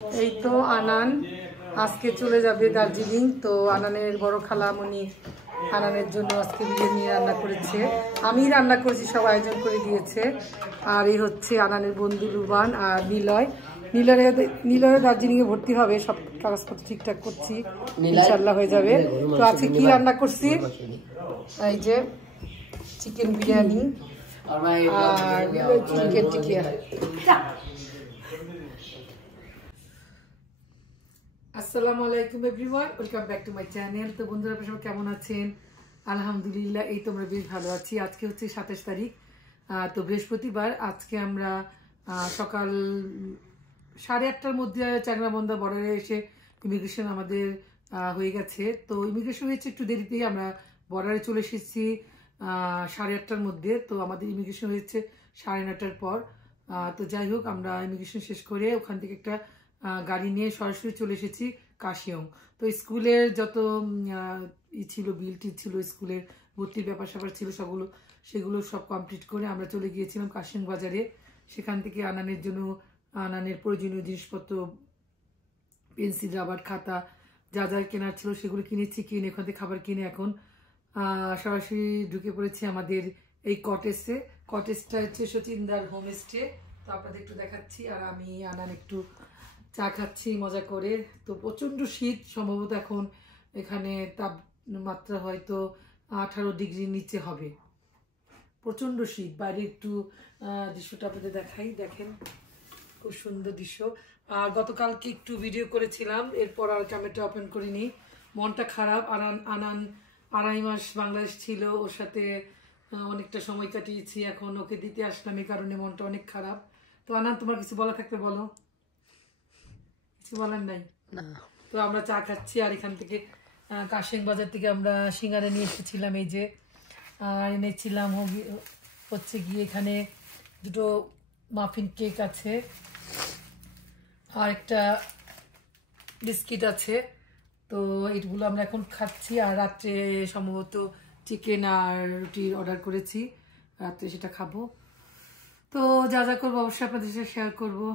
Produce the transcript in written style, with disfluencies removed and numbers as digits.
এই তো আনান আজকে চলে যাবে দার্জিলিং। তো আনানের বড় খালামণি আনানের জন্য আজকে বিরিয়ানি রান্না করেছে, আমি রান্না করেছি, সব আয়োজন করে দিয়েছে। আর এই হচ্ছে আনানের বন্ধু রুবান আর নিলয়। নিলয় দার্জিলিংয়ে ভর্তি হবে, সব কাগজপত্র ঠিকঠাক করছি, ইনশাল্লাহ হয়ে যাবে। তো আজকে কি রান্না করছি, এই যে চিকেন বিরিয়ানি আর চিকেন টিকিয়া। আসসালামু আলাইকুম everyone, welcome back to my channel. তো বন্ধুরা আপনারা সবাই কেমন আছেন? আলহামদুলিল্লাহ, এই তোমরা বেশ ভালো আছি। আজকে হচ্ছে 27 তারিখ, তো বৃহস্পতিবার। আজকে আমরা সকাল 8:30টার মধ্যে চাংরাবন্ধা বর্ডারে এসে ইমিগ্রেশন আমাদের হয়ে গেছে। তো ইমিগ্রেশন হয়েছে একটু দেরিতেই, আমরা বর্ডারে চলে এসেছি 8:30টার মধ্যে। তো আমাদের ইমিগ্রেশন হয়েছে 9:30টার পর। তো যাই হোক, আমরা ইমিগ্রেশন শেষ করে ওখান থেকে একটা গাড়ি নিয়ে সরাসরি চলে এসেছি কাশিয়ং। তো স্কুলের যত ছিল, বিলটি ছিল, স্কুলের ভর্তির ব্যাপার স্যাপার ছিল, সেগুলো সব কমপ্লিট করে আমরা চলে গিয়েছিলাম কাশিয়ং বাজারে। সেখান থেকে আনানের জন্য আনানের প্রয়োজনীয় জিনিসপত্র, পেন্সিল, রাবার, খাতা, যা যা কেনার ছিল সেগুলো কিনেছি। কিনে ওখান থেকে খাবার কিনে এখন সরাসরি ঢুকে পড়েছি আমাদের এই কটেজে। কটেজটা হচ্ছে সচিনদার হোমস্টে। তো আপনাদের একটু দেখাচ্ছি। আর আমি আনান একটু চা খাচ্ছি মজা করে। তো প্রচণ্ড শীত, সম্ভবত এখন এখানে তাপমাত্রা হয়তো 18 ডিগ্রির নিচে হবে, প্রচণ্ড শীত। বাইরে একটু দৃশ্যটা আপনাদের দেখাই, দেখেন খুব সুন্দর দৃশ্য। আর গতকালকে একটু ভিডিও করেছিলাম, এরপর আর ক্যামেরাটা ওপেন করিনি, মনটা খারাপ। আনান 2.5 মাস বাংলাদেশ ছিল, ওর সাথে অনেকটা সময় কাটিয়েছি, এখন ওকে দিতে আসলাম, এই কারণে মনটা অনেক খারাপ। তো আনান, তোমার কিছু বলা থাকতে বলো। কিছু বলার নাই না? তো আমরা চা খাচ্ছি। আর এখান থেকে কাশিয়ং বাজার থেকে আমরা সিঙ্গারা নিয়ে এসেছিলাম, এই যে এনেছিলাম হচ্ছে গিয়ে এখানে 2টো মাফিন কেক আছে আর একটা বিস্কিট আছে। তো এইগুলো আমরা এখন খাচ্ছি। আর রাত্রে সম্ভবত চিকেন আর রুটির অর্ডার করেছি, রাত্রে সেটা খাবো। তো যা যা করবো অবশ্যই আপনাদের সাথে শেয়ার করবো।